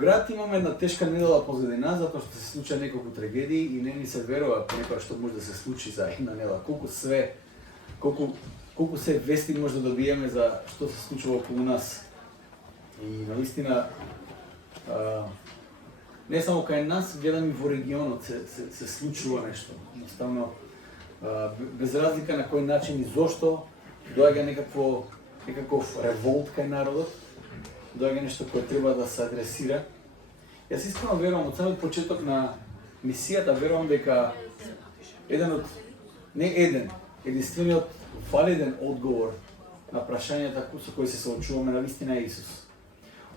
град имаме една тешка недела позади нас, затоа што се случија неколку трагедии и не ни се верува понекогаш што може да се случи за една недела. Колку се вести може да добиеме за што се случува околу нас. И наистина не само кај нас, гледам и во регионот се случува нешто. Едноставно без разлика на кој начин и зошто доаѓа некаков револт кај народот, доаѓа нешто кое треба да се адресира. Јас искрено верувам од самиот почеток на мисијата, верувам дека единствениот валиден одговор на прашањата со кои се соочуваме навистина е Исус.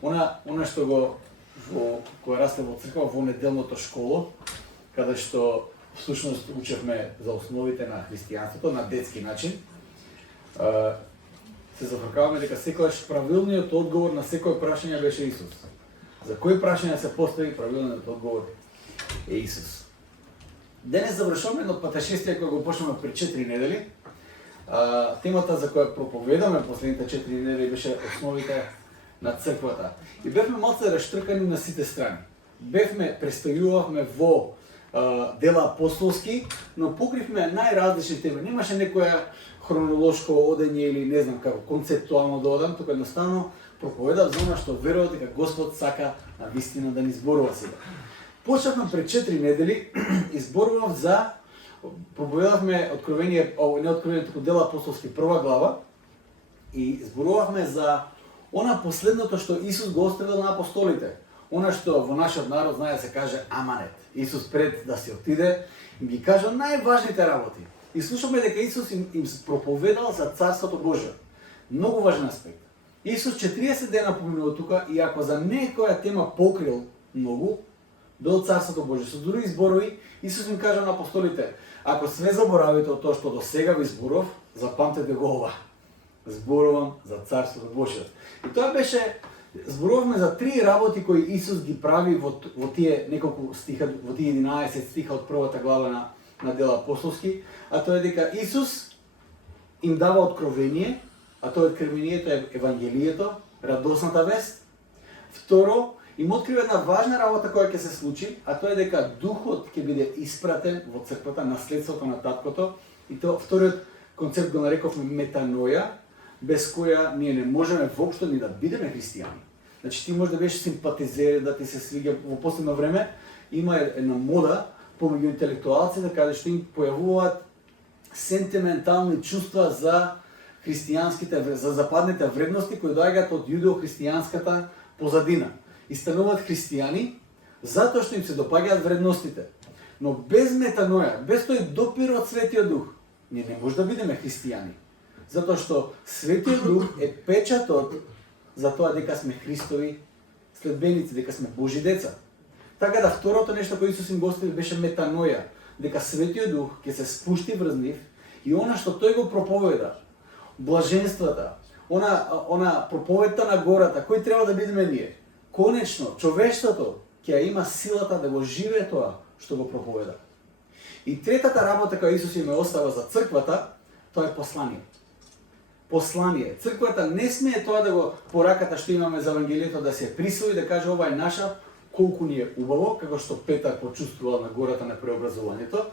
Она што кога расте во црква во неделното школо, каде што всушност учевме за основите на христијанството на детски начин, се зафркаваме дека секогаш правилниот одговор на секој прашање беше Исус. За кои прашања се постави, правилниот одговор е Исус. Денес завршуваме едно патешествие кое го почнаме пред 4 недели. Темата за која проповедаме последните 4 недели беше основите на црквата. И бевме малце раштркани на сите страни. Престојувавме во дела апостолски, но покривме најразлични теми. Немаше некоја хронолошко одење или не знам како концептуално да одам, тука едноставно проповедав за она што верувам дека Господ сака на вистина да ни зборува сега. Почнавме пред 4 недели и проповедавме Откровение, не Откровение, туку дела апостолски 1 глава и зборувавме за она последното што Исус го оставил на апостолите. Она што во нашиот народ знае да се каже аманет. Исус пред да си отиде им ги кажа најважните работи. И слушаме дека Исус им проповедал за Царството Божие. Многу важен аспект. Исус 40 дена поминува тука и ако за некоја тема покрил многу, до Царството Божие, со други зборови, Исус им кажа на апостолите, ако све заборавите од тоа што до сега ви зборов, запамтете го ова. Зборувам за Царството Божие. И тоа беше, зборувавме за 3 работи кои Исус ги прави во тие неколку стиха, во тие 11 стиха од 1 глава на дела апостолски, а тоа е дека Исус им дава откровение, а тоа откровението е Евангелието, радосната вест. Второ, им открива една важна работа која ќе се случи, а тоа е дека Духот ќе биде испратен во црквата, наследството на таткото, и тоа вториот концепт го нарековме метаноја, без која ние не можеме воопшто ни да бидеме христијани. Значи ти може да беше симпатизер, да ти се свиѓа во последно време, има една мода помеѓу интелектуалци каде што им појавуваат сентиментални чувства за христијанските, за западните вредности кои доаѓаат од јудео-христијанската позадина. И стануваат христијани затоа што им се допаѓаат вредностите. Но без метаноја, без тој допир од Светиот Дух, ние не може да бидеме христијани. Затоа што Светиот Дух е печатот за тоа дека сме Христови следбеници, дека сме Божи деца. Така да второто нешто кој Исус им го остави беше метаноја, дека Светиот Дух ќе се спушти врз нив и она што тој го проповеда, блаженствата, она проповедта на гората, кој треба да бидеме ние. Конечно, човештвото ќе има силата да го живее тоа што го проповеда. И третата работа која Исус им остава за црквата, тоа е послание. Послание. Црквата не смее тоа да го пораката што имаме за Евангелието да се присвои, да каже ова е наша, колку ни е убаво, како што Петар почувствувал на гората на преобразувањето.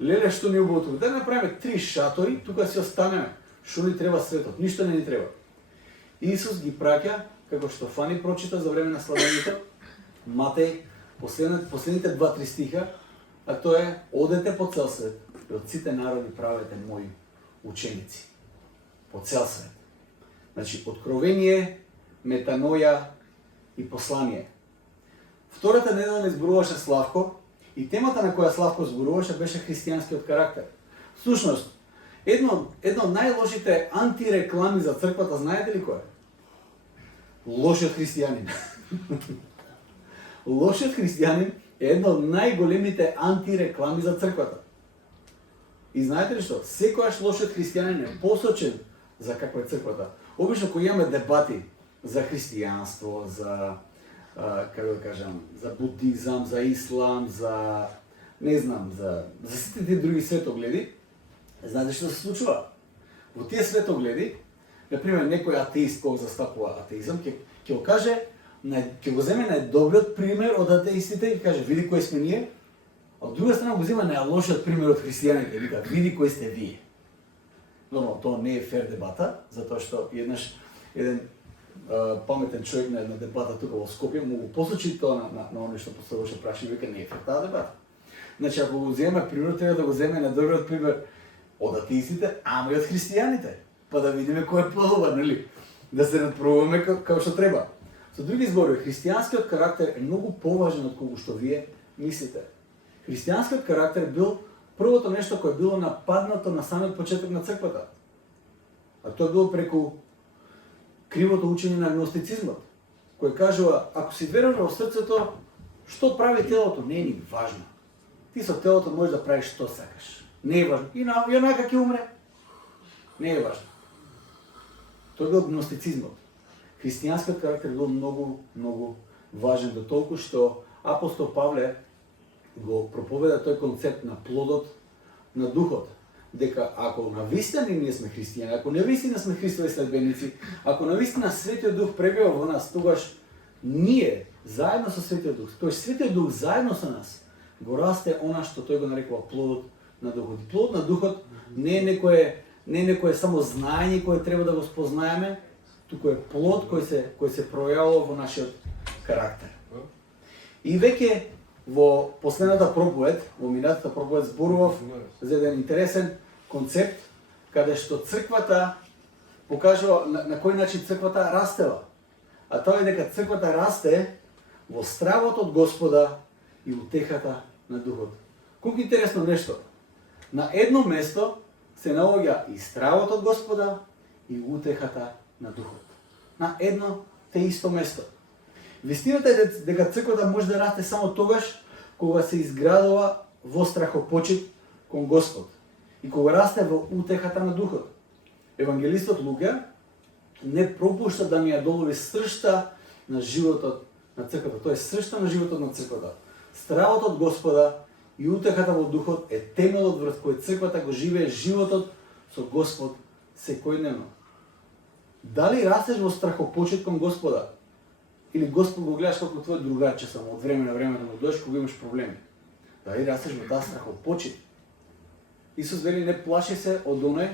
Леле што ни е убаво тука. Да направиме 3 шатори, тука си останеме. Што ни треба светот? Ништо не ни треба. Исус ги праќа, како што Фани прочита за време на славењето, Матеј, последните 2-3 стиха, а тоа е одете по цел свет и од сите народи правете мои ученици. По цел свет. Значи, откровение, метаноја и послание. Втората недела не зборуваше Славко и темата на која Славко зборуваше беше христијанскиот карактер. Всушност, едно од најлошите антиреклами за црквата, знаете ли кој е? Лошиот христијанин. Лошиот христијанин е една од најголемите антиреклами за црквата. И знаете ли што? Секојаш лошиот христијанин е посочен за каква е црквата. Обично кога имаме дебати за христијанство, за како да кажам, за будизам, за ислам, за не знам, за сите тие други светогледи, знаете што се случува? Во тие светогледи, например, некој атеист кој застапува атеизам, ќе го каже ќе го земе најдобриот пример од атеистите и каже види кои сме ние, а од друга страна го зема најлошиот пример од христијаните и вика види кои сте вие. Но тоа не е фер дебата, затоа што еднаш еден паметен човек на една дебата тука во Скопје му го посочи тоа на оној што поставуваше прашање, вика не е фер таа дебата. Значи ако го земе пример, треба да го земе најдобриот пример од атеистите, ама и од христијаните, па да видиме кој е подобар, нели? Да се надпробуваме како што треба. Со други зборови, христијанскиот карактер е многу поважен од колку што вие мислите. Христијанскиот карактер бил првото нешто кое било нападнато на самиот почеток на црквата. А тоа било преку кривото учење на агностицизмот, кој кажува, ако си веруваш во срцето, што прави телото, не е ни важно. Ти со телото можеш да правиш што сакаш. Не е важно. И онака ќе умре. Не е важно. Тоа бил гностицизмот. Христијанскиот карактер бил многу важен до толку што апостол Павле го проповеда тој концепт на плодот на духот. Дека ако навистина ние сме христијани, ако навистина сме Христови следбеници, ако навистина Светиот Дух пребива во нас, тогаш ние заедно со Светиот Дух, тој Светиот Дух заедно со нас го расте она што тој го нарекува плодот на духот. Плодот на духот не е некое само знаење кое треба да го спознаеме, туку е плод кој се пројавува во нашиот карактер. И веќе во последната проповед, во минатата проповед зборував за еден интересен концепт каде што црквата покажува на кој начин црквата растела. А тоа е дека црквата расте во стравот од Господа и утехата на духот. Колку интересно нешто. На едно место се наоѓа и стравот од Господа и утехата на духот. На едно те исто место. Вистината е дека црквата може да расте само тогаш кога се изградува во страхопочит кон Господ и кога расте во утехата на духот. Евангелистот Лука не пропушта да ни ја долови сршта на животот на црквата. Тоа е сршта на животот на црквата. Стравот од Господа и утехата во духот е темелот врз кој црквата го живее животот со Господ секојдневно. Дали растеш во страхопочит кон Господа? Или Господ го гледаш како твој другарче само од време на време да му дојдеш кога имаш проблеми? Дали растеш во таа страхопочит? Исус вели не плаши се од оној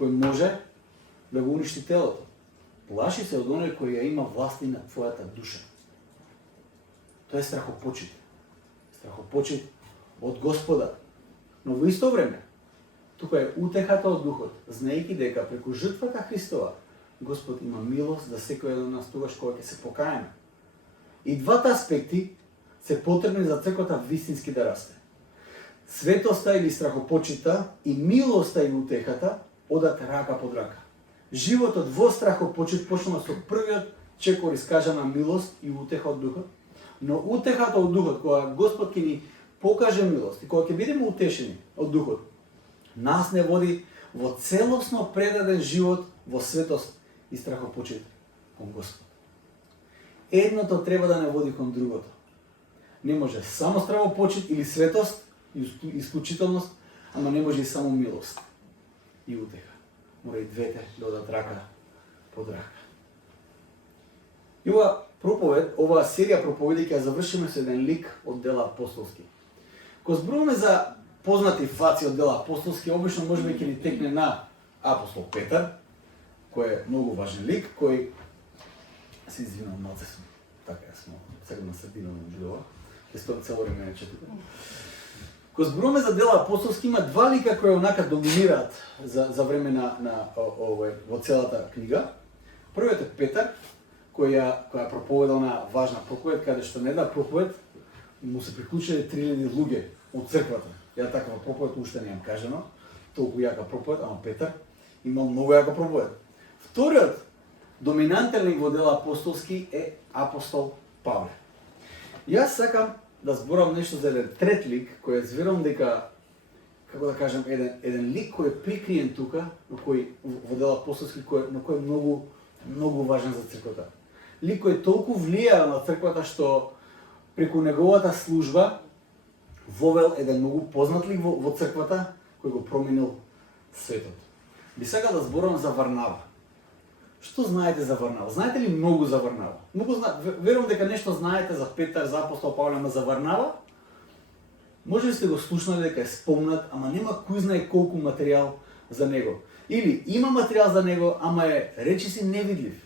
кој може да го уништи телото. Плаши се од оној кој ја има власт на твојата душа. Тоа е страхопочит. Страхопочит од Господа. Но во исто време, тука е утехата од духот, знаејќи дека преку жртвата Христова Господ има милост за секој еден од нас тогаш кога ќе се покаеме. И двата аспекти се потребни за црквата вистински да расте. Светоста или страхопочита и милоста и утехата одат рака под рака. Животот во страхопочит почнува со првиот чекор искажана милост и утеха од духот, но утехата од духот, кога Господ ќе ни покаже милост и кога ќе бидеме утешени од духот, нас не води во целосно предаден живот во светост и страхопочит кон Господ. Едното треба да не води кон другото. Не може само страхопочит или светост и исклучителност, ама не може и само милост и утеха. Мора и двете да одат рака под рака. И оваа серија проповеди ќе завршиме со еден лик од Дела апостолски. Кога зборуваме за познати фаци од Дела апостолски, обично можеби ќе ни текне на апостол Петар, кој е многу важен лик, кој се извинувам малце сум. Така смо сега на средина на џилова. Ќе стоам цело време тука. Кога зборуваме за Дела апостолски, има два лика кои онака доминираат за време на во целата книга. Првиот е Петар, која проповедал на важна проповед, каде што на една проповед му се приклучиле 3000 луѓе од црквата. Ја такава проповед уште не јам кажано, толку јака проповед, ама Петар имал многу јака проповед. Вториот доминантен лик во Дела апостолски е апостол Павле. Јас сакам да зборам нешто за еден трет лик, кој зверам дека, како да кажам, еден лик кој е прикриен тука, но кој во Дела апостолски, но кој е многу важен за црквата. Лик кој толку влијае на црквата што преку неговата служба вовел еден многу познат лик во црквата кој го променил светот. Би сакал да зборам за Варнава. Што знаете за Варнава? Знаете ли многу за Варнава? Верувам дека нешто знаете за Петар, за апостол Павле, ама за Варнава? Може ли сте го слушнали дека е спомнат, ама нема кој знае колку материјал за него. Или има материјал за него, ама е речиси невидлив.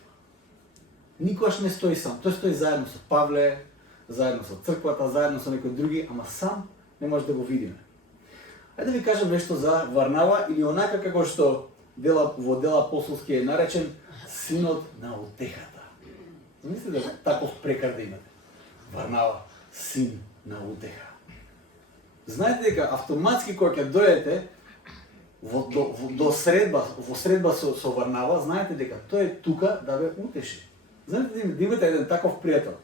Никогаш не стои сам. Тој стои заедно со Павле, заедно со црквата, заедно со некои други, ама сам не може да го видиме. Ајде да ви кажам нешто за Варнава, или онака како што во дела апостолски е наречен синот на утехата. Мислите дека таков прекар да имате? Варнава, син на утеха. Знаете дека автоматски кога ќе дојдете во средба со Варнава, знаете дека тој е тука да ве утеши. Знаете да имате еден таков пријател.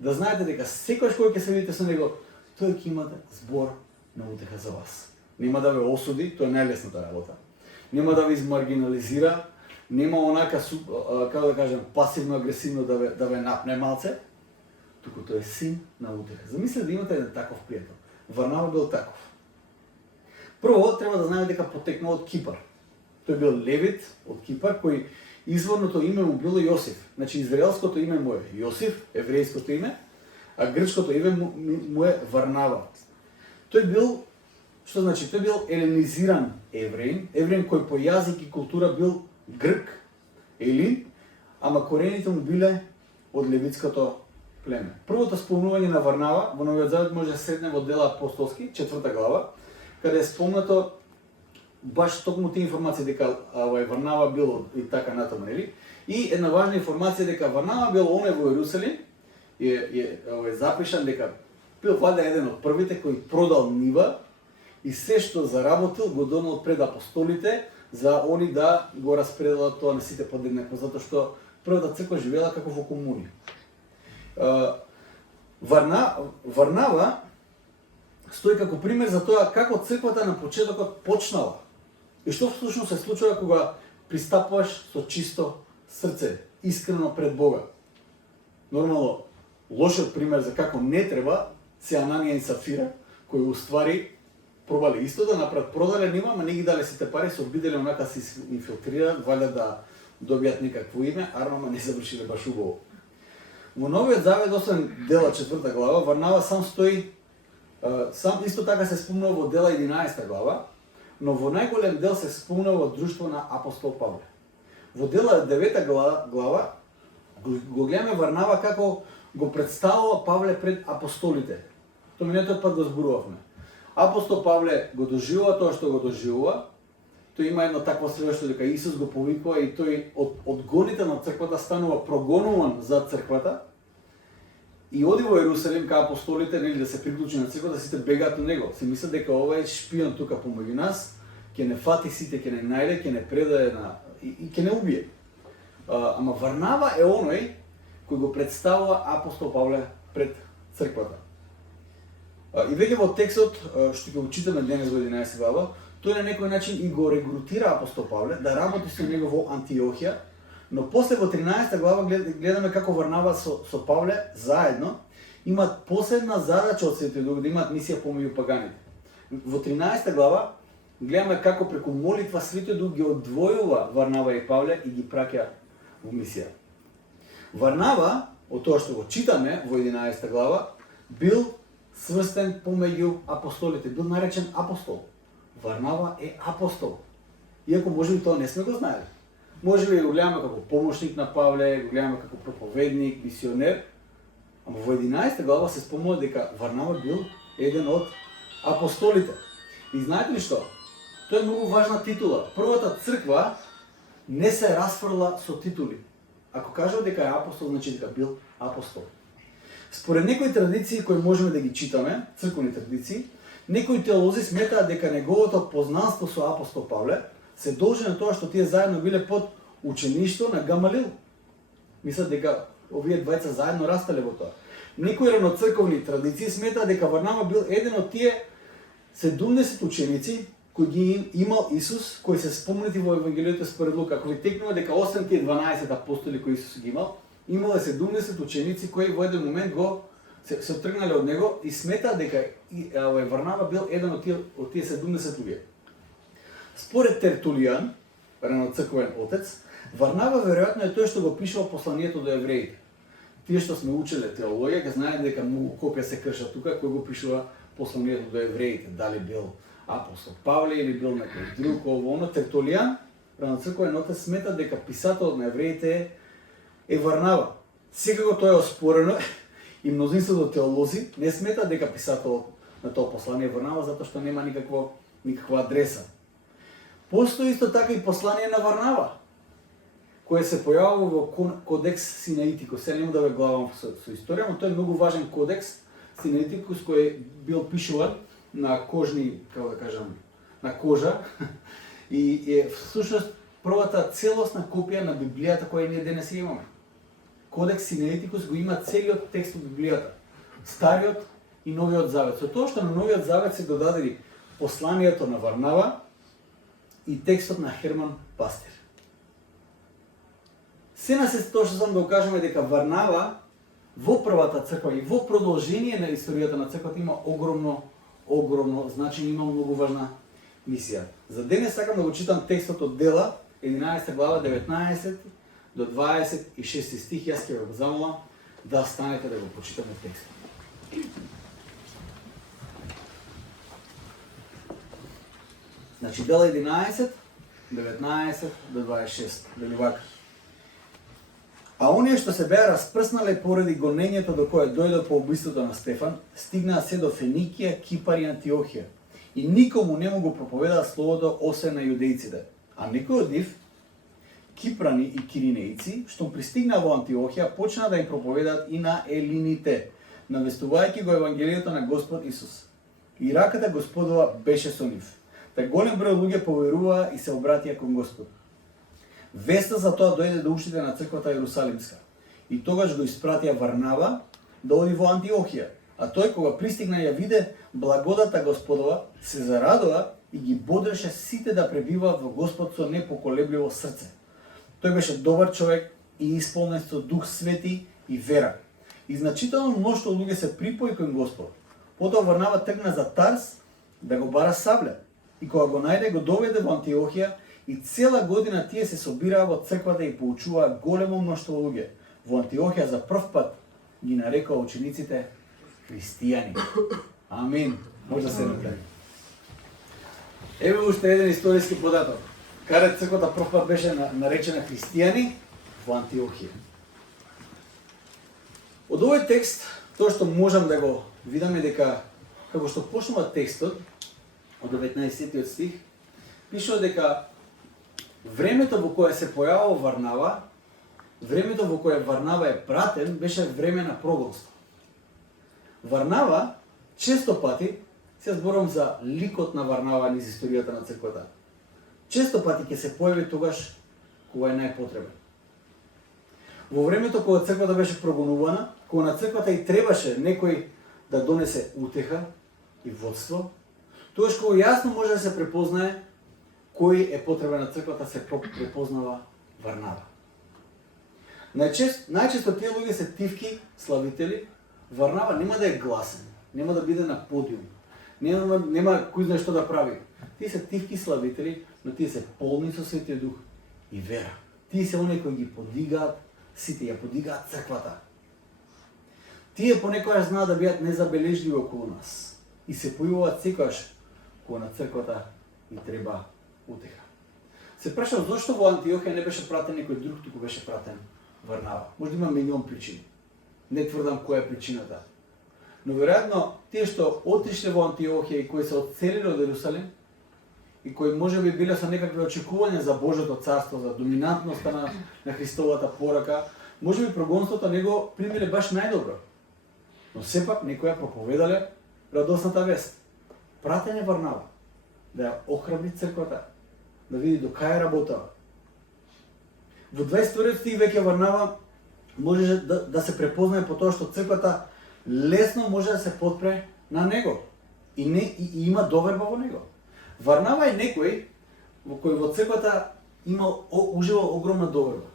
Да знаете дека секојаш кога ќе се видите со него, тој ќе имате збор на утеха за вас. Нема да ве осуди, тоа е најлесната работа. Нема да ве измаргинализира, нема онака, како да кажем, пасивно-агресивно да ве напне малце, туку тој е син на утеха. Замислете да имате еден таков пријател. Варнава бил таков. Прво, треба да знаете дека потекнал од Кипар. Тој бил левит од Кипар, кој изворното име му било Јосиф. Значи, израелското име му е Јосиф, еврејското име, а грчкото име му е Варнава. Тој бил, што значи, тој бил еленизиран евреин кој по јазик и култура бил грк, елин, ама корените му биле од левитското племе. Првото спомнување на Варнава во Новиот Завет може да сретне во дела апостолски, 4 глава, каде е спомнато баш токму тие информации дека Варнава бил и така натаму, нели? И една важна информација дека Варнава бил оној во Ерусалим, е запишан дека бил вајда еден од првите кој продал нива и се што заработил го донел пред апостолите за они да го распределат тоа на сите подеднакво, затоа што првата црква живеела како во комуни. Варнава стои како пример за тоа како црквата на почетокот почнала. И што всушност се случува кога пристапуваш со чисто срце, искрено пред Бога. Нормално, лошиот пример за како не треба се Ананија и Сафира, кои уствари пробали исто да направат, продале нива, ама не ги дале сите пари, се обиделе онака се инфилтрираат, валја да добијат некакво име, ама не завршиле баш убаво. Во Новиот Завет, освен дела 4 глава, Варнава сам стои, сам исто така се спомнува во дела 11 глава, но во најголем дел се спомнува во друштво на апостол Павле. Во дела 9 глава го гледаме Варнава како го представува Павле пред апостолите. Тоа минатиот пат го зборувавме. Апостол Павле го доживува тоа што го доживува. Тој има едно такво сведоштво дека Исус го повикува и тој од гоните на црквата станува прогонуван за црквата и оди во Ерусалим кај апостолите, нели, да се приклучи на црквата, сите бегаат на него. Се мислат дека ова е шпион тука помеѓу нас, ќе не фати сите, ќе не најде, ќе не предаде и ќе не убие. Ама Варнава е оној кој го представува апостол Павле пред црквата. И веќе во текстот што ќе го читаме денес во 11 глава, тој на некој начин и го регрутира апостол Павле да работи со него во Антиохија, но после во 13 глава гледаме како Варнава со Павле заедно имаат посебна задача од Светиот Дух, да имаат мисија помеѓу паганите. Во 13 глава гледаме како преку молитва Светиот Дух ги одвојува Варнава и Павле и ги праќа во мисија. Варнава, од тоа што го читаме во 11 глава, бил сврстен помеѓу апостолите, бил наречен апостол. Варнава е апостол. Иако можеби тоа не сме го знаели. Можеби го гледаме како помошник на Павле, го гледаме како проповедник, мисионер, ама во 11 глава се спомнува дека Варнава бил еден од апостолите. И знаете ли што? Тоа е многу важна титула. Првата црква не се расфрла со титули. Ако кажува дека е апостол, значи дека бил апостол. Според некои традиции кои можеме да ги читаме, црковни традиции, некои теолози сметаат дека неговото познанство со апостол Павле се должи на тоа што тие заедно биле под учеништво на Гамалил. Мислат дека овие двајца заедно растале во тоа. Некои раноцрковни традиции сметаат дека Варнава бил еден од тие 70 ученици кои ги имал Исус, кои се спомнати во Евангелието според Лука. Ако ви текнува дека освен тие 12 апостоли кои Исус ги имал, имале 70 ученици кои во еден момент се тргнале од него и сметаат дека Варнава бил еден од тие 70 луѓе. Според Тертулијан, раноцрковен отец, Варнава веројатно е тој што го пишува посланието до евреите. Тие што сме учеле теологија, ќе знаат дека многу копија се кршат тука кој го пишува посланието до евреите. Дали бил апостол Павле или бил некој друг, оно Тертулијан, Равноцрковен нотес смета дека писателот на евреите е Варнава. Секако тоа е оспорено и мнозинството теолози не смета дека писателот на тоа послание е Варнава затоа што нема никаква адреса. Постои исто така и послание на Варнава, кое се појавува во Кодекс Синаитикус. Се нема да ве главам со историја, но тој е многу важен кодекс Синаитикус кој бил пишуван на кожни, како да кажам, на кожа и е всушност првата целосна копија на Библијата која ние денес имаме. Кодекс Синаитикус го има целиот текст од Библијата, Стариот и Новиот Завет. Со тоа што на Новиот Завет се додадени посланието на Варнава и текстот на Херман Пастир. Сена се тоа што сам да кажеме дека Варнава во првата црква и во продолжение на историјата на црквата има огромно значење, има многу важна мисија. За денес сакам да го читам текстот од Дела, 11 глава, 19 до 26 стих. Јас ќе ве замолам да станете да го прочитаме текстот. Значи Дела 11, 19 до 26, дали вака. А оние што се беа распрснале поради гонењето до кое дојде по убиството на Стефан, стигнаа се до Феникија, Кипар и Антиохија. И никому не му го проповедаат словото освен на јудејците. А некои од нив, кипрани и киринејци, што пристигнаа во Антиохија, почнаа да им проповедаат и на елините, навестувајќи го евангелието на Господ Исус. И раката Господова беше со нив. Та голем број луѓе поверуваа и се обратија кон Господ. Веста за тоа дојде до ушите на црквата Јерусалимска. И тогаш го испратија Варнава да оди во Антиохија. А тој кога пристигна ја виде благодата Господова, се зарадува и ги бодреше сите да пребиваат во Господ со непоколебливо срце. Тој беше добар човек и исполнен со Дух Свети и вера. И значително мноштво луѓе се припои кон Господ. Потоа Варнава тргна за Тарс да го бара Савле. И кога го најде, го доведе во Антиохија и цела година тие се собираа во црквата и поучуваа големо мноштво луѓе. Во Антиохија за прв пат ги нарекоа учениците христијани. Амин. Може да се направи. Еве уште еден историски податок. Каде црквата прв пат беше наречена христијани во Антиохија. Од овој текст, тоа што можам да го видиме дека како што почнува текстот од 19 стих, пишува дека времето во кое се појавува Варнава, времето во кое Варнава е пратен, беше време на прогонство. Варнава, често пати, се зборам за ликот на Варнава низ историјата на црквата, често пати ќе се појави тогаш кога е најпотребен. Во времето кога црквата беше прогонувана, кога на црквата и требаше некој да донесе утеха и водство, тогаш кога јасно може да се препознае кој е потребен на црквата, се препознава Варнава. Најчесто тие луѓе се тивки славители. Варнава нема да е гласен, нема да биде на подиум, нема кој знае што да прави. Тие се тивки славители, но тие се полни со Светиот Дух и вера. Тие се оние кои ги подигаат сите, ја подигаат црквата. Тие понекогаш знаат да бидат незабележливи околу нас и се појавуваат секогаш кога на црквата и треба утеха. Се прашав зошто во Антиохија не беше пратен некој друг, туку беше пратен Варнава. Може да има милион причини. Не тврдам која е причината. Но веројатно тие што отишле во Антиохија и кои се одселиле од Јерусалим и кои може би биле со некакви очекувања за Божјото царство, за доминантноста на Христовата порака, може би прогонството не го примиле баш најдобро. Но сепак некои ја проповедале радосната вест. Пратен е Варнава да ја охрабри црквата, да види до кај работава. Во 22 стих веќе Варнава може да се препознае по тоа што црквата лесно може да се подпре на него и има доверба во него. Варнава е некој во кој во црквата уживал огромна доверба.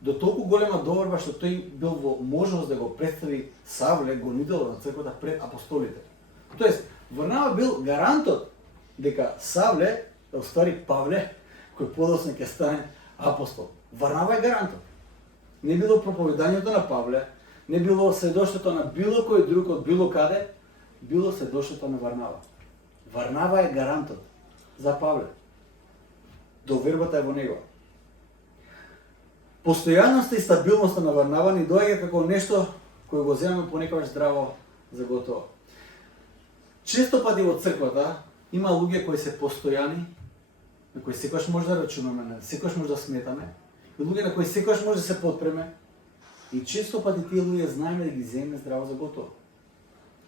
До толку голема доверба што тој бил во можност да го представи Савле, гонителот на црквата, пред апостолите. Тоест, Варнава бил гарантот дека Савле, уствари Павле, кој подоцна ќе стане апостол. Варнава е гарантот. Не било проповедањето на Павле, не било сведоштвото на било кој друг од било каде, било сведоштвото на Варнава. Варнава е гарантот за Павле. Довербата е во него. Постојаноста и стабилноста на Варнава ни доаѓа како нешто кое го земаме понекогаш здраво за готово. Често пати во црквата има луѓе кои се постојани, на кои секогаш може да рачунаме, на секогаш може да сметаме, и луѓе на кои секогаш може да се подпреме, и често пати тие луѓе знаеме да ги земеме здраво за готово.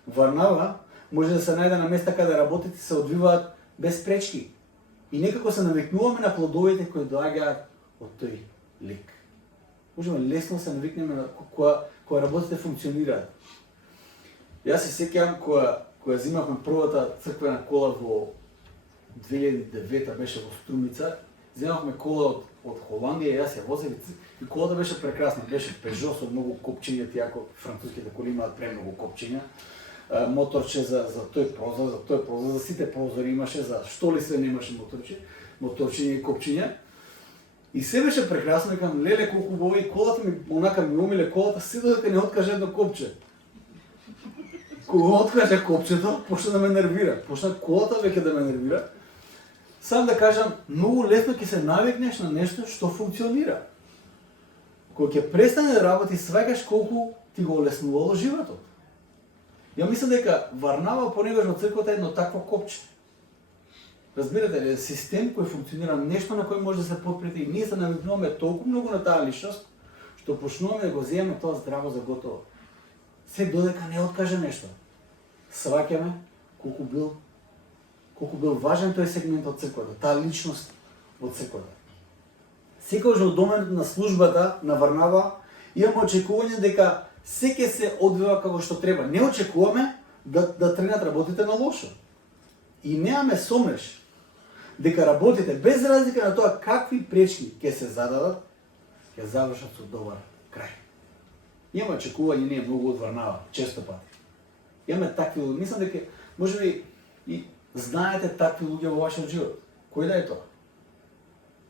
Варнава може да се најде на места каде работите се одвиваат без пречки. И некако се навикнуваме на плодовите кои доаѓаат од тој лик. Можеме лесно се навикнеме на кога работите функционираат. Јас се сеќавам кога земавме првата црквена кола во 2009 беше во Струмица, земавме кола од Холандија, јас ја возев и колата беше прекрасна, беше Peugeot со многу копчиња, тиако француските коли имаат премногу копчиња. Моторче за тој прозор, за сите прозори имаше, за што ли се немаше моторчиња и копчиња. И се беше прекрасно, викам, леле колку убаво и колата ми, онака ми умиле колата, се додека не откаже едно копче. Кога откаже копчето, почна да ме нервира, почна колата веќе да ме нервира. Сам да кажам, многу лесно ќе се навикнеш на нешто што функционира. Кога ќе престане да работи, сваќаш колку ти го олеснувало животот. Ја мислам дека Варнава понекогаш во црквата е едно такво копче. Разбирате ли, систем кој функционира, нешто на кој може да се подпрете и ние се навикнуваме толку многу на таа личност, што почнуваме да го земеме тоа здраво за готово. Се додека не откаже нешто. Сваќаме колку бил важен тој сегмент од црквата, таа личност во црквата. Секогаш во доменот на службата на Варнава имаме очекување дека се ќе се одвива како што треба. Не очекуваме да тренат работите на лошо. И немаме сомнеш дека работите, без разлика на тоа какви пречки ќе се зададат, ќе завршат со добар крај. Имаме очекување ние многу од Варнава, често пати. Имаме такви луѓе, мислам дека можеби и знаете такви луѓе во вашиот живот. Кој да е тоа?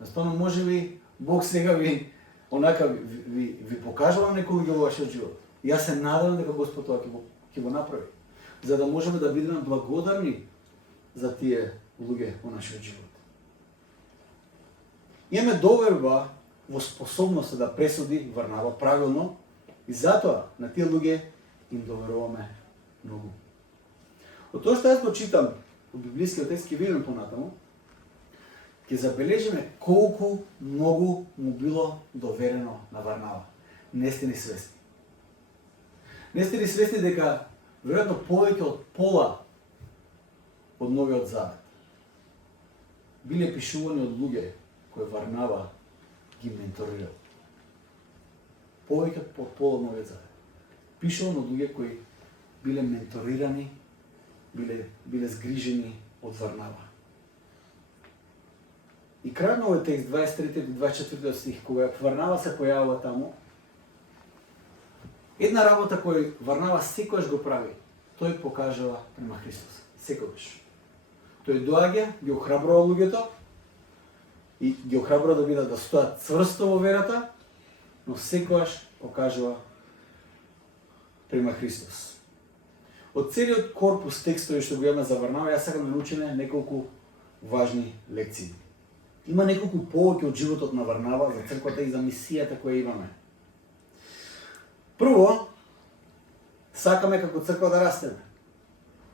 Настојно можеби Бог сега ви покажува некој луѓе во вашиот живот. Јас се надевам дека Господ тоа ќе го направи, за да можеме да бидеме благодарни за тие луѓе во нашиот живот. Имаме доверба во способноста да пресуди Варнава правилно и затоа на тие луѓе им доверуваме многу. Од тоа што јас го читам во библискиот текст, ќе видиме понатаму, ќе забележиме колку многу му било доверено на Варнава. Не сте ни свесни. Не сте ни свесни дека веројатно повеќе од пола од Новиот Завет биле пишувани од луѓе кои Варнава ги менторирал. Повеќе од пола од Новиот Завет пишувани од луѓе кои биле менторирани, биле згрижени од Варнава. И крајот на овој текст, 23 и 24 стих, кога Варнава се појавува таму, една работа кој Варнава секогаш го прави, тој покажува према Христос. Секогаш. Тој доаѓа, ги охрабрува луѓето и ги охрабрува да бидат да стојат цврсто во верата, но секогаш покажува према Христос. Од целиот корпус текстови што го имаме за Варнава, јас сакам да научиме неколку важни лекции. Има неколку повеќе од животот на Варнава за црквата и за мисијата која имаме. Прво, сакаме како црква да растеме.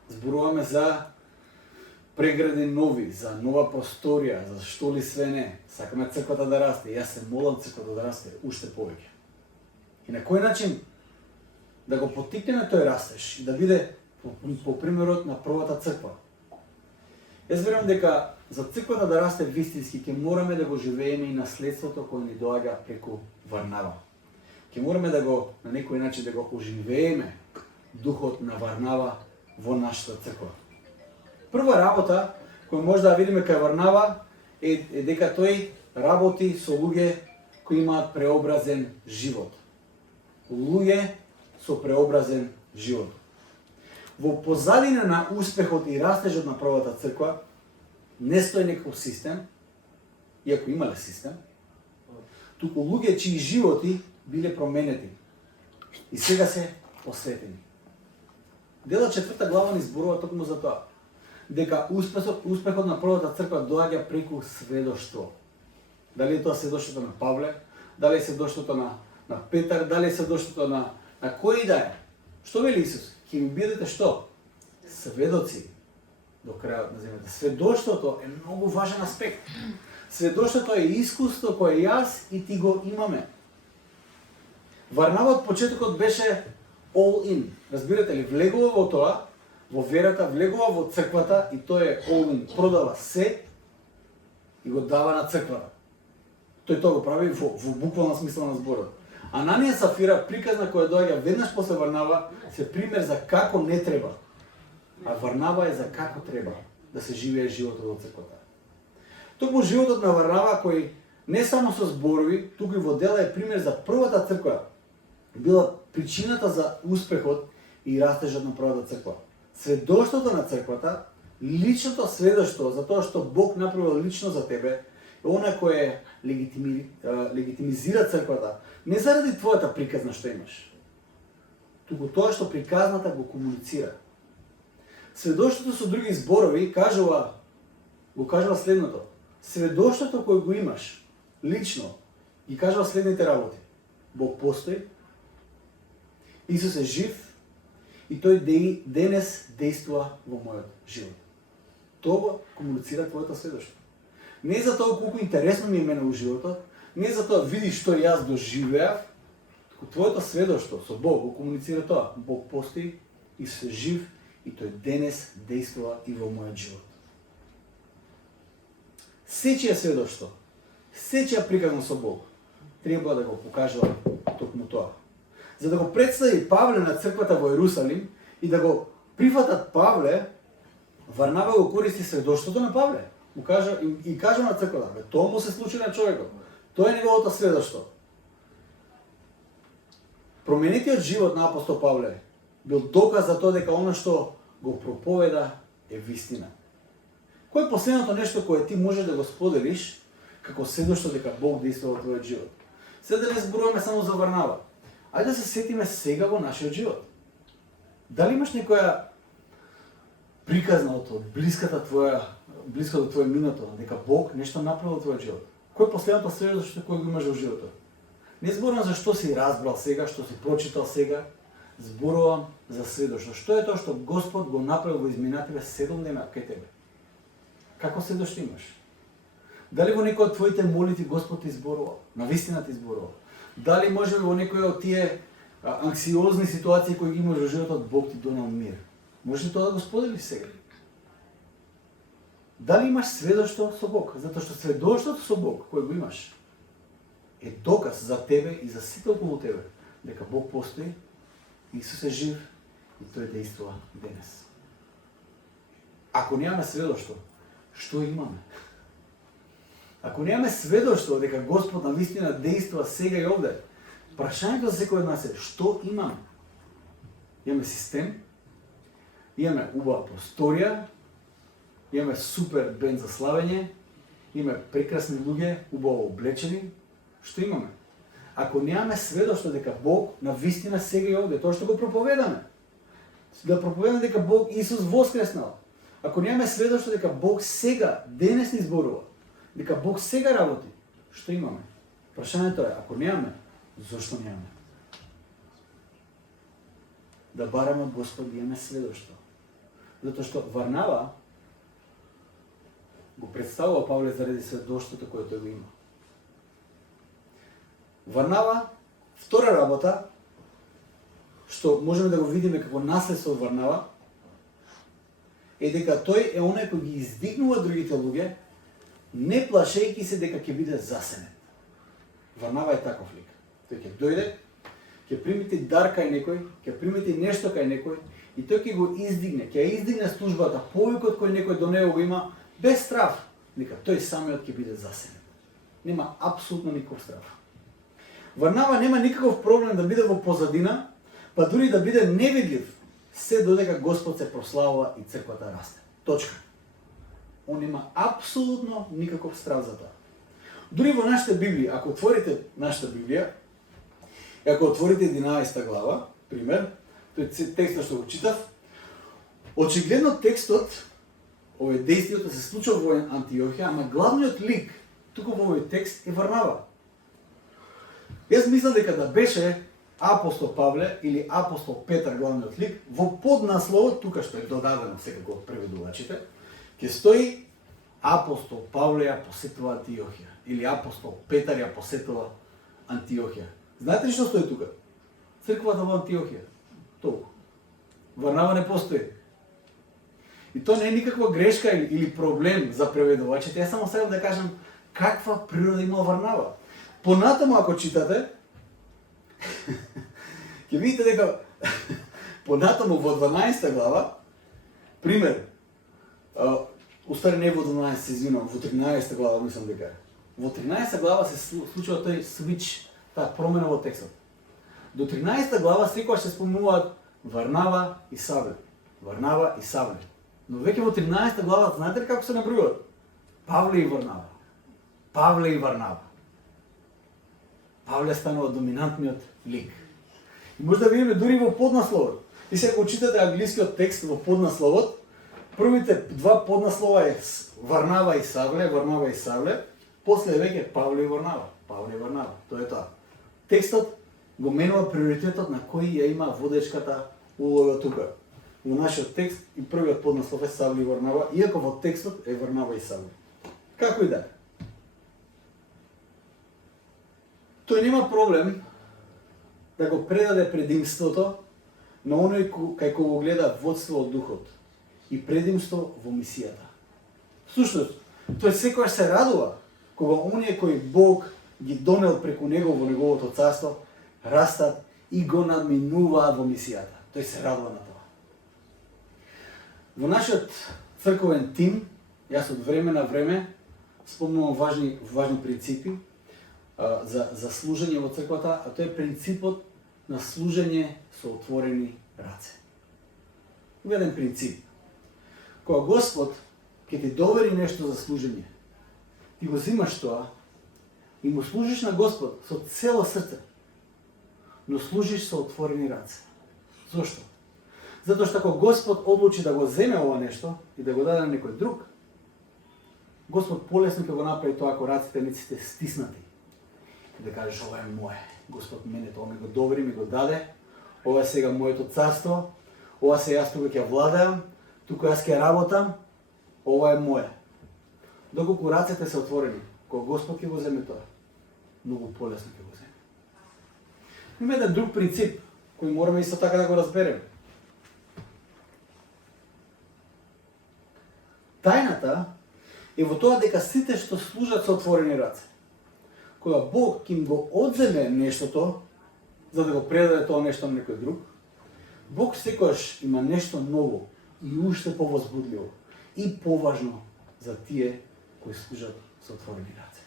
Зборуваме за прегради нови, за нова просторија, за што ли све не. Сакаме црквата да расте. Јас се молам црквата да расте уште повеќе. И на кој начин да го поттикнеме тој растеж и да биде по примерот на првата црква. Јас верувам дека за црквата да расте вистински ќе мораме да го живееме и наследството кој ни доаѓа преку Варнава. Ќе мораме да го на некој начин да го оживееме духот на Варнава во нашата црква. Прва работа која може да видиме кај Варнава е дека тој работи со луѓе кои имаат преобразен живот. Луѓе со преобразен живот. Во позадина на успехот и растежот на првата црква не стои некој систем, иако имале систем, туку луѓе чии животи биле променети и сега се посветени. Дела 4 глава ни зборува токму за тоа, дека успехот на првата црква доаѓа преку сведоштво. Дали е тоа сведоштвото на Павле, дали е сведоштвото на Петар, дали е сведоштвото на кој да е. Што вели Исус? Ќе ми бидете што? Сведоци до крајот на земјата. Сведоштвото е многу важен аспект. Сведоштвото е искуство кое јас и ти го имаме. Варнава од почетокот беше all in. Разбирате ли, влегува во тоа, во верата, влегува во црквата и тој е all in. Продава се и го дава на црквата. Тој тоа го прави во буквална смисла на зборот. Ананија и Сафира, приказна која доаѓа веднаш после Варнава, се пример за како не треба. А Варнава е за како треба да се живее животот во црквата. Токму животот на Варнава, кој не само со зборови, туку и во дела е пример за првата црква, била причината за успехот и растежот на првата црква. Сведоштвото на црквата, личното сведоштво за тоа што Бог направил лично за тебе, е она кое легитимизира црквата, не заради твојата приказна што имаш, туку тоа што приказната го комуницира. Сведоштвото со други зборови го кажува следното. Сведоштвото кој го имаш лично ги кажува следните работи. Бог постои, Исус е жив и тој денес действува во мојот живот. Тоа комуницира твоето сведоштво. Не за тоа колку интересно ми е мене во животот, не за тоа види што јас доживеав, туку твоето сведоштво со Бог го комуницира тоа. Бог постои, Исус е жив и тој денес действува и во мојот живот. Сечија сведоштво, сечија приказно со Бог, треба да го покажува токму тоа. За да го представи Павле на црквата во Ерусалим и да го прифатат Павле, Варнава го користи сведоштвото на Павле. И кажа на црквата, тоа му се случи на човекот. Тоа е неговото сведоштво. Променетиот живот на апостол Павле бил доказ за тоа дека оно што го проповеда е вистина. Кој е последното нешто кое ти можеш да го споделиш како сведоштво дека Бог действува во твојот живот? Сега да не зборуваме само за Варнава. Ајде да се сетиме сега во нашиот живот. Дали имаш некоја приказна од блиското твое минато, дека Бог нешто направил во твојот живот? Кој е последното сведоштво кое го имаш во животот? Не зборувам за што си разбрал сега, што си прочитал сега, зборувам за сведоштво. Што е тоа што Господ го направил во изминативе 7 дена кај тебе? Како сведоштво имаш? Дали во некој од твоите молитви Господ ти зборувал? Навистина ти зборувал? Дали може во некој од тие анксиозни ситуации кои ги имаш во животот Бог ти донел мир? Може тоа да го споделиш сега? Дали имаш сведоштво со Бог? Затоа што сведоштвото со Бог кој го имаш е доказ за тебе и за сите околу тебе дека Бог постои, Исус е жив и тој действува денес. Ако немаме сведоштво, што имаме? Ако немаме сведоштво дека Господ навистина действува сега и овде, прашањето за секој од нас е што имаме? Имаме систем, имаме убава просторија, имаме супер бенд за славење, имаме прекрасни луѓе, убаво облечени. Што имаме? Ако немаме сведоштво дека Бог навистина сега и овде, тоа што го проповедаме, да проповедаме дека Бог Исус воскреснал, ако немаме сведоштво дека Бог сега, денес ни зборува, дека Бог сега работи, што имаме? Прашањето е, ако немаме, зошто немаме? Да бараме од Господ да имаме сведоштво. Затоа што Варнава го представува Павле заради сведоштвото кое тој го има. Варнава, втора работа, што можеме да го видиме како наследство од Варнава, е дека тој е оној кој ги издигнува другите луѓе, не плашејќи се дека ќе биде засенет. Варнава е таков лик. Тој ќе дојде, ќе примити дар кај некој, ќе примити нешто кај некој и тој ќе го издигне, ќе издигне службата, повикот кој некој до него го има, без страв, дека тој самиот ќе биде засенет. Нема апсолутно никаков страв. Варнава нема никаков проблем да биде во позадина, па дури да биде невидлив, се додека Господ се прославува и црквата расте. Точка. Он нема апсолутно никаков страв за тоа. Дури во нашата Библија, ако отворите нашата Библија, и ако отворите 11 глава, пример, тој текстот што го читав, очигледно текстот, овој действието се случува во Антиохија, ама главниот лик туку во овој текст е Варнава. Јас мислам дека да беше апостол Павле или апостол Петар главниот лик, во поднасловот, тука што е додадено секако од преведувачите, ќе стои апостол Павле ја посетува Антиохија или апостол Петар ја посетува Антиохија. Знаете ли што стои тука? Црквата во Антиохија. Толку. Варнава не постои. И тоа не е никаква грешка или проблем за преведувачите. Јас само сакам да кажам каква природа има Варнава. Понатаму ако читате, ќе видите дека понатаму во 12 глава, пример, устари не во 12, се извинувам, во 13 глава мислам дека е. Во 13 глава се случува тој свич, таа промена во текстот. До 13 глава секогаш се спомнуваат Варнава и Савле. Варнава и Савле. Но веќе во 13 глава, знаете ли како се набројуваат? Павле и Варнава. Павле и Варнава. Павле станува доминантниот лик. И може да видиме дури во поднасловот. И сега ако читате англискиот текст во поднасловот, првите два поднаслова е Варнава и Савле, Варнава и Савле, после веќе Павле и Варнава. Павле и Варнава. Тоа е тоа. Текстот го менува приоритетот на кој ја има водечката улога тука. Во нашиот текст и првиот поднаслов е Савле и Варнава, иако во текстот е Варнава и Савле. Како и да е. Тој нема проблем да го предаде предимството на оној кај кој го гледа водство од духот и предимство во мисијата. Всушност, тој секогаш се радува кога оние кои Бог ги донел преку него во неговото царство растат и го надминуваат во мисијата. Тој се радува на тоа. Во нашиот црковен тим, јас од време на време спомнувам важни принципи за служење во црквата, а тоа е принципот на служење со отворени раце. Еден принцип. Кога Господ ќе ти довери нешто за служење, ти го зимаш тоа и му служиш на Господ со цело срце, но служиш со отворени раце. Зошто? Затоа што ако Господ одлучи да го земе ова нешто и да го даде на некој друг, Господ полесно ќе го направи тоа ако рацете не сте стиснати. И да кажеш, ова е мое. Господ мене тоа ми го довери, ми го даде. Ова е сега моето царство. Ова се јас тука ќе владеам. Тука јас ќе работам. Ова е мое. Доколку рацете се отворени, кога Господ ќе го земе тоа, многу полесно ќе го земе. Има еден друг принцип кој мораме исто така да го разбереме. Тајната е во тоа дека сите што служат со отворени раце, кога Бог ќе им го одземе нештото, за да го предаде тоа нешто на некој друг, Бог секогаш има нешто ново и уште повозбудливо и поважно за тие кои служат со отворени раце.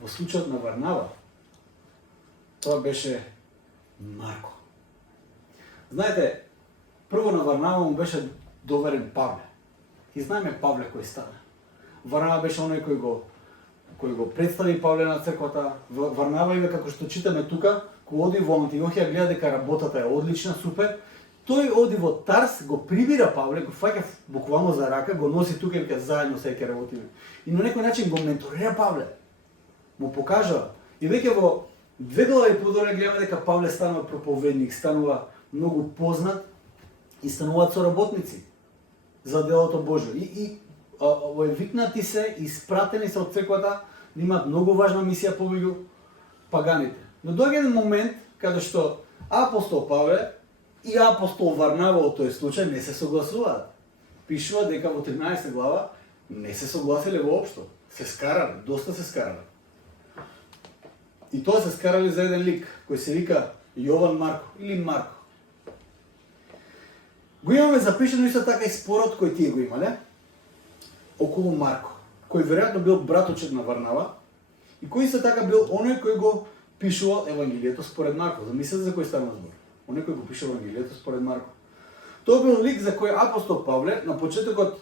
Во случајот на Варнава, тоа беше Марко. Знаете, прво на Варнава му беше доверен Павле. И знаеме Павле кој стана. Варнава беше оној кој го представи Павле на црквата. Варнава има, како што читаме тука, кој оди во Антиохија, гледа дека работата е одлична, супер. Тој оди во Тарс, го прибира Павле, го фаќа буквално за рака, го носи тука и вика заедно се ќе работиме. И на некој начин го менторира Павле. Му покажа. И веќе во 2 глави подоре гледаме дека Павле станува проповедник, станува многу познат и стануваат соработници за делото Божјо. И викнати се, испратени се од црквата, да имаат многу важна мисија помеѓу паганите. Но доаѓа еден момент каде што апостол Павле и апостол Варнава во тој случај не се согласуваат. Пишува дека во 13 глава не се согласиле воопшто. Се скарале, доста се скарале. И тоа се скарали за еден лик, кој се вика Јован Марко или Марко. Го имаме запишено исто така и спорот кој тие го имале околу Марко, кој веројатно бил браточет на Варнава и кој исто така бил оној кој го пишувал Евангелието според Марко. Замислете за кој станува збор. Оној кој го пишува Евангелието според Марко. Тоа бил лик за кој апостол Павле на почетокот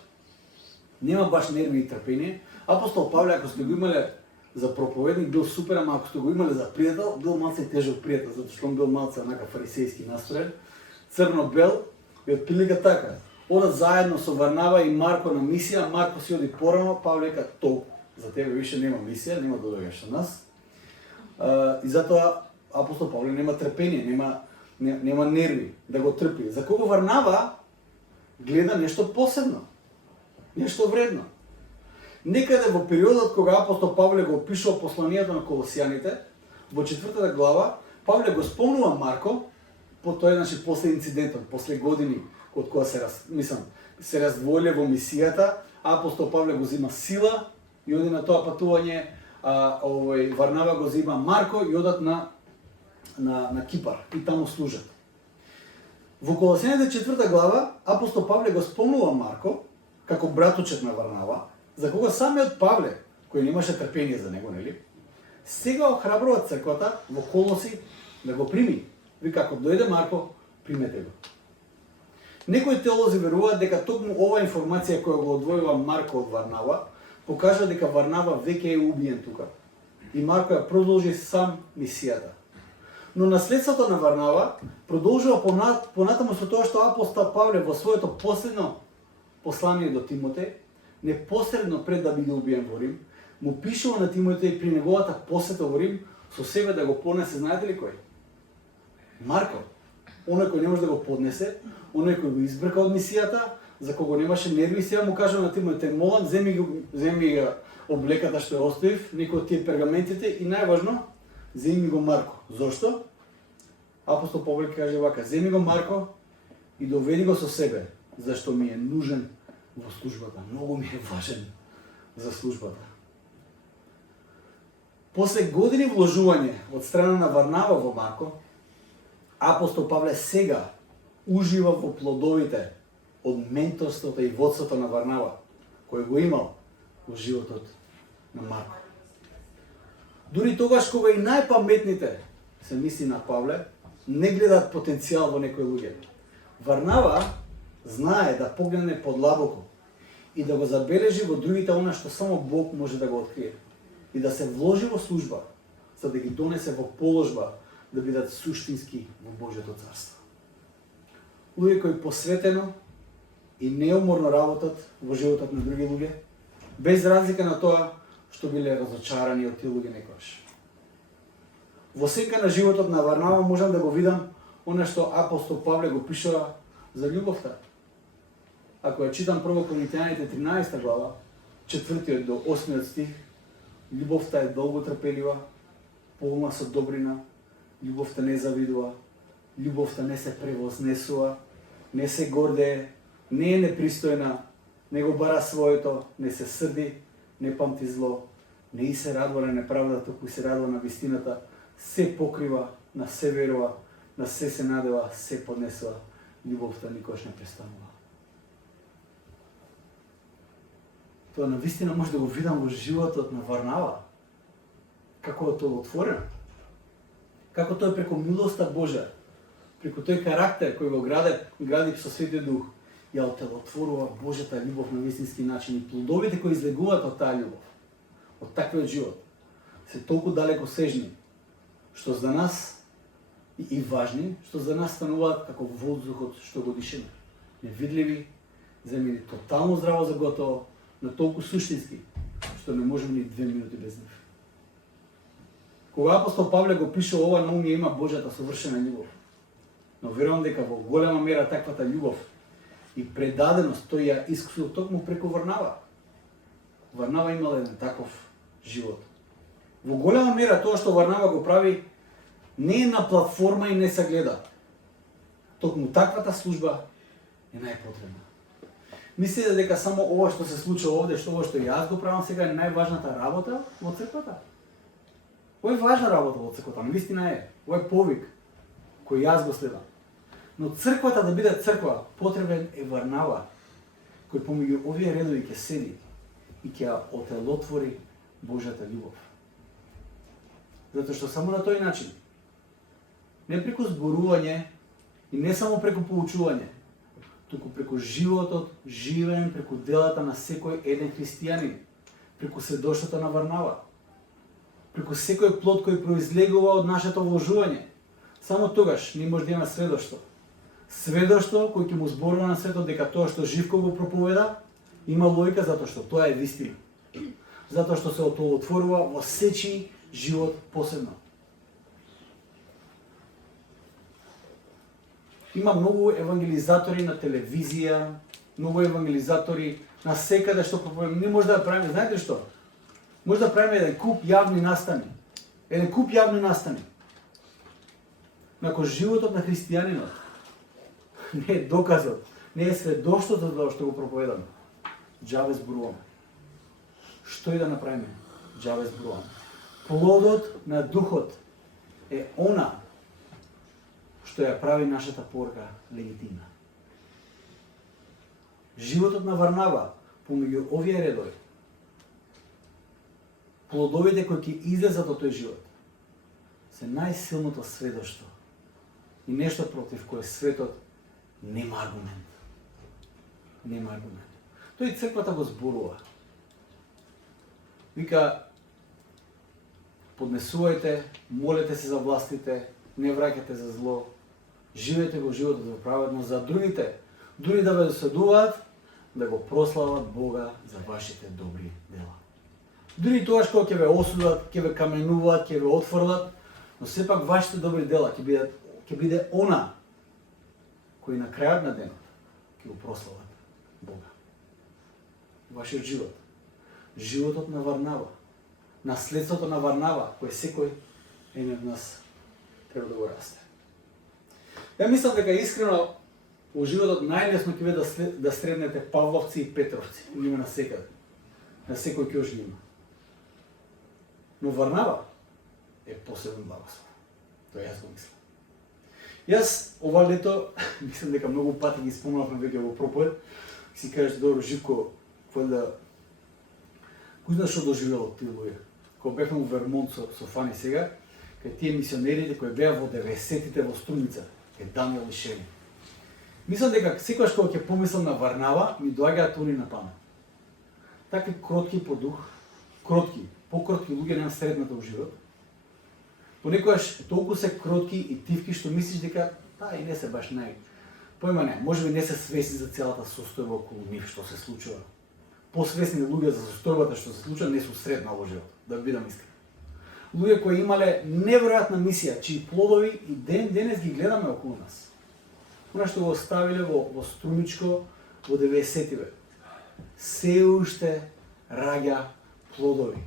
нема баш нерви и трпение. Апостол Павле, ако сте го имале за проповедник, бил супер, ама ако сте го имале за пријател, бил малце и тежок пријател, затоа што он бил малце онака фарисејски настроен, црно-бел, и отприлика така. Одат заедно со Варнава и Марко на мисија, Марко си оди порано, Павле вика толку. За тебе више нема мисија, нема да доаѓаш со нас. И затоа апостол Павле нема трпение, нема нерви да го трпи. За кого Варнава гледа нешто посебно, нешто вредно. Некаде во периодот кога апостол Павле го опишува посланието на Колосијаните, во 4 глава, Павле го спомнува Марко, по тој, значи, после инцидентот, после години од која се раздвоиле во мисијата, апостол Павле го зима сила и оди на тоа патување, Варнава го зима Марко и одат на Кипар и таму служат. Во Колосијаните 4 глава, апостол Павле го спомнува Марко како братучет на Варнава, за кога самиот Павле, кој немаше трпение за него, нели? Сега охрабрува црквата во Колоси да го прими. Вика, ако дојде Марко, примете го. Некои теолози веруваат дека токму ова информација која го одвојува Марко од Варнава, покажа дека Варнава веќе е убиен тука. И Марко ја продолжи сам мисијата. Но наследството на Варнава продолжува понатаму со тоа што апостол Павле во своето последно послание до Тимотеј, непосредно пред да биде убиен во Рим, му пишува на Тимотеј при неговата посета во Рим со себе да го понесе, знаете ли кој? Марко. Оној кој не може да го поднесе, оној кој го избрка од мисијата, за кого немаше нерви, сега му кажа на Тимотеј, молам, земи го облеката што ја оставив, некој од тие пергаментите и најважно, земи го Марко. Зошто? Апостол Павле каже вака, земи го Марко и доведи го со себе, зашто ми е нужен во службата. Многу ми е важен за службата. После години вложување од страна на Варнава во Марко, апостол Павле сега ужива во плодовите од менторството и водството на Варнава, кој го имал во животот на Марко. Дури тогаш кога и најпаметните се мисли на Павле, не гледаат потенцијал во некои луѓе. Варнава знае да погледне подлабоко и да го забележи во другите она што само Бог може да го открие и да се вложи во служба, за да ги донесе во положба да бидат суштински во Божјото царство. Луѓе кои посветено и неуморно работат во животот на други луѓе, без разлика на тоа што биле разочарани од тие луѓе некојаш. Во сенка на животот на Варнава можам да го видам она што апостол Павле го пишува за љубовта. Ако ја читам прво Коринтијаните 13 глава, 4 до 8 стих, љубовта е долго трпелива, полна со добрина, љубовта не завидува, љубовта не се превознесува, не се гордее, не е непристојна, не го бара своето, не се срди, не памти зло, не и се радува на неправдата, туку се радува на вистината, се покрива, на се верува, на се надева, се поднесува, љубовта никогаш не престанува. Тоа навистина може да го видам во животот на Варнава, како е тоа отворено, како тој преку милоста Божја, преку тој карактер кој го гради со Светиот Дух, ја отворува Божјата љубов на вистински начин и плодовите кои излегуваат од таа љубов, од таквиот живот, се толку далеко сежни, што за нас и важни, што за нас стануваат како воздухот што го дишеме. Невидливи, земени тотално здраво за готово, но толку суштински, што не можеме ни 2 минути без нив. Кога апостол Павле го пише ова, на ум ја има Божјата совршена љубов. Но верувам дека во голема мера таквата љубов и предаденост тој ја искусил токму преку Варнава. Варнава имал еден таков живот. Во голема мера тоа што Варнава го прави не е на платформа и не се гледа. Токму таквата служба е најпотребна. Мислите дека само ова што се случува овде, што ова што јас го правам сега е најважната работа во црквата? Ова е важна работа во црквата, навистина е. Ова е повик кој јас го следам. Но црквата да биде црква, потребен е Варнава, кој помеѓу овие редови ќе седи и ќе ја отелотвори Божјата љубов. Затоа што само на тој начин, не преку зборување и не само преку поучување, туку преку животот живеем преку делата на секој еден христијанин, преку сведоштвото на Варнава, преку секој плод кој произлегува од нашето вложување. Само тогаш ние може да имаме сведоштво. Сведоштво кој ќе му зборува на светот дека тоа што Живко го проповеда има логика затоа што тоа е вистина. Затоа што се оплодотворува во сечи живот посебно. Има многу евангелизатори на телевизија, многу евангелизатори на секаде што проповедаме. Ние може да правиме, знаете што? Може да правиме еден куп јавни настани. Еден куп јавни настани. Након животот на христијанинот не е доказот, не е сведоштвото за тоа што го проповедаме. Џабе зборуваме. Што и да направиме? Џабе зборуваме. Плодот на духот е она што ја прави нашата порка легитимна. Животот на Варнава помеѓу овие редови, плодовите кои ќе излезат од тој живот, се најсилното сведоштво и нешто против кое светот нема аргумент. Нема аргумент. Тој црквата го зборува. Вика, поднесувајте, молете се за властите, не враќате за зло, живеете го животот во праведност за другите, дури да ве досадуваат, да го прослават Бога за вашите добри дела. Дури тогаш кога ќе ве осудат, ќе ве каменуваат, ќе ве отфрлат, но сепак вашите добри дела ќе биде она кој на крајот на денот ќе го прослават Бога. Вашиот живот, животот на Варнава, наследството на Варнава, кој секој еден од нас треба да го расте. Ја мислам дека искрено во животот најлесно ќе ве да среднете Павловци и Петровци, има на секаде. На секој ќе ожи има. Но Варнава е посебен благослов. Тоа јас го мислам. Јас ова лето мислам дека многу пати ги спомнавме веќе во проповед. Си кажеш добро Живко, да кој знае што доживело тие луѓе. Кога бевме во Вермонт со Фани сега, кај тие мисионерите кои беа во 90-тите во Струмица, кај Даниел и Шени. Мислам дека секогаш кога ќе помислам на Варнава, ми доаѓаат они на памет. Такви кротки по дух, покротки луѓе немам средната во живот. Понекогаш толку се кротки и тивки што мислиш дека и не се баш појма не, можеби не се свесни за целата состојба околу нив што се случува. Посвесни луѓе за состојбата што се случува не се средна во живот, да бидам искрен. Луѓе кои имале неверојатна мисија, чии плодови и денес ги гледаме околу нас. Она што го оставиле во Струмичко во 90-тиве. Се уште раѓа плодови.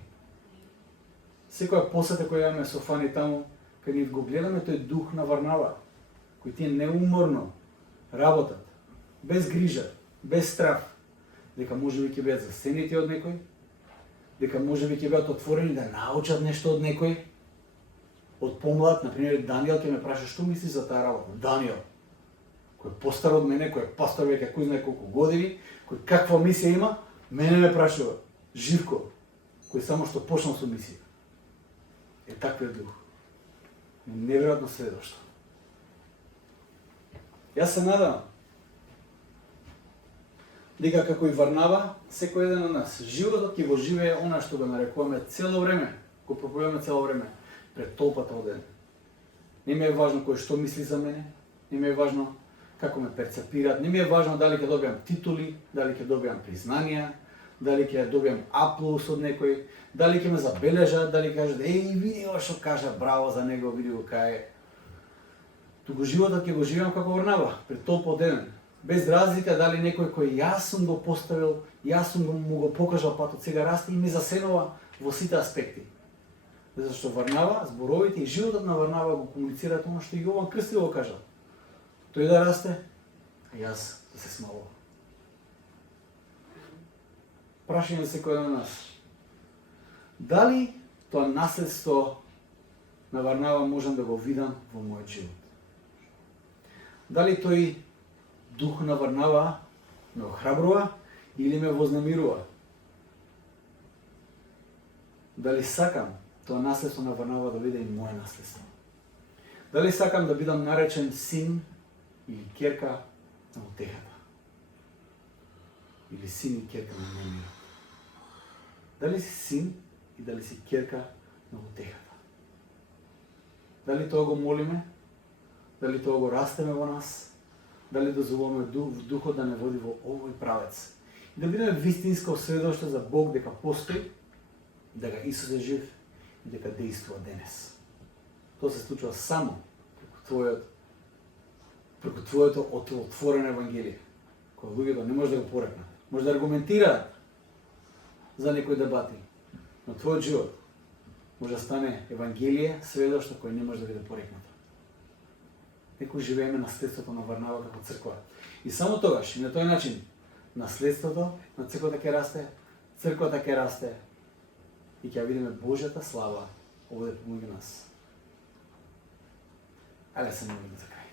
Секоја посета која имаме со Фани таму, кај ни го гледаме тој дух на Варнава, кој тие неуморно работат, без грижа, без страх, дека можеби ќе бидат засенети од некој, дека можеби ќе бидат отворени да научат нешто од некој. Од помлад, например, Даниел ќе ме праша што мислиш за таа работа. Даниел, кој е постар од мене, кој е пастор веќе кој знае колку години, кој каква мисија има, мене ме прашува. Живко, кој само што почнал со мисија. Е таквиот дух. Неверојатно сведоштво. Јас се надам дека како и Варнава, секој еден од нас, животот ќе го живее она што го нарекуваме цело време, го проповедаме цело време пред толпата од еден. Не ми е важно кој што мисли за мене, не ми е важно како ме перцепираат, не ми е важно дали ќе добиам титули, дали ќе добиам признанија, дали ќе добиам аплаус од некој, дали ќе ме забележат, дали кажат види ова што кажа, браво за него, види го кај. Туку животот ќе го живеам како Варнава, пред толпа од еден. Без разлика дали некој кој јас сум го поставил, јас сум му го покажал патот, сега расте и ме засенува во сите аспекти. Зашто Варнава, зборовите и животот на Варнава го комуницираат оно што и Јован Крстител го кажа. Тој да расте, а јас да се смалувам. Прашање за секој од нас. Дали тоа наследство на Варнава можам да го видам во мојот живот? Дали тој дух на Варнава ме охрабрува или ме вознамирува? Дали сакам тоа наследство на Варнава да биде и моје наследство? Дали сакам да бидам наречен син или ќерка на утехата? или син и ќерка на немирот? Дали си син и дали си ќерка на утехата? Дали тоа го молиме? Дали тоа го растеме во нас? Дали дозволуваме духот да не води во овој правец? И да бидеме вистинско сведоштво за Бог дека постои, дека Исус е жив и дека действува денес. Тоа се случува само преку твоето отворено евангелие, кој луѓето не може да го порекнат. Може да аргументираат за некои дебати, но твојот живот може да стане евангелие, сведоштво кој не може да биде порекнато. Некој живееме наследството на Варнава како црква. И само тогаш, и на тој начин, наследството на црквата ќе расте, црквата ќе расте и ќе видиме Божјата слава овде помеѓу нас. Ајде се молиме за крај.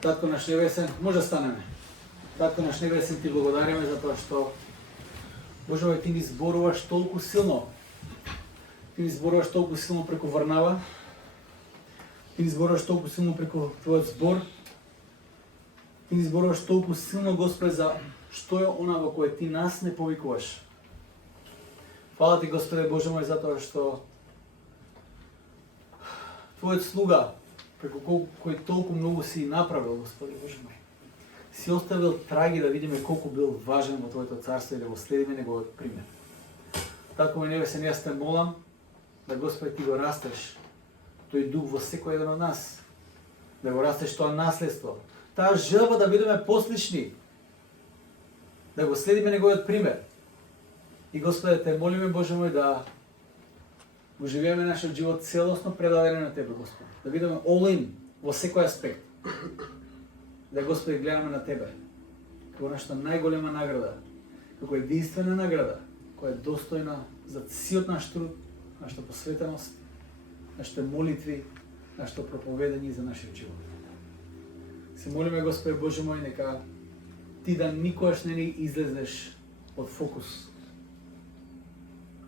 Татко наш небесен, може да станеме. Татко наш небесен, ти благодариме за тоа што Боже, ти ни зборуваш толку силно. Ти ни зборуваш толку силно преку Варнава. Ти ни зборуваш толку силно преку твојот збор. Ти ни зборуваш толку силно, Господи, за што е она во кое ти нас не повикуваш. Фала ти, Господи Боже мој, за тоа што твојот слуга, преку кој толку многу си направил, Господи Боже мој, си оставил траги да видиме колку бил важен во Твоето царство и да го следиме неговиот пример. Татко мој небесен, јас те молам да, Господи, ти го растеш тој дух во секој еден од нас, да го растеш тоа наследство, таа желба да бидеме послични, да го следиме неговиот пример. И, Господи, те молиме, Боже мој, да го живееме нашиот живот целосно предадени на Тебе, Господи. Да бидеме all in во секој аспект. Да, Господи, гледаме на Тебе како нашата најголема награда, како единствена награда, која е достојна за сиот наш труд, нашата посветеност, нашите молитви, нашето проповедање за нашиот живот. Се молиме, Господи Боже мој, нека Ти да никогаш не ни излезнеш од фокус.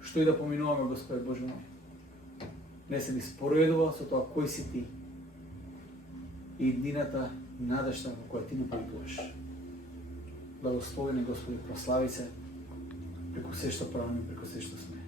Што и да поминуваме, Господи Боже мој, не се ни споредува со тоа кој си Ти и иднината и надежта во која Ти ни повикуваш. Благословени, Господи, прослави се преку се што правиме, преку се што сме.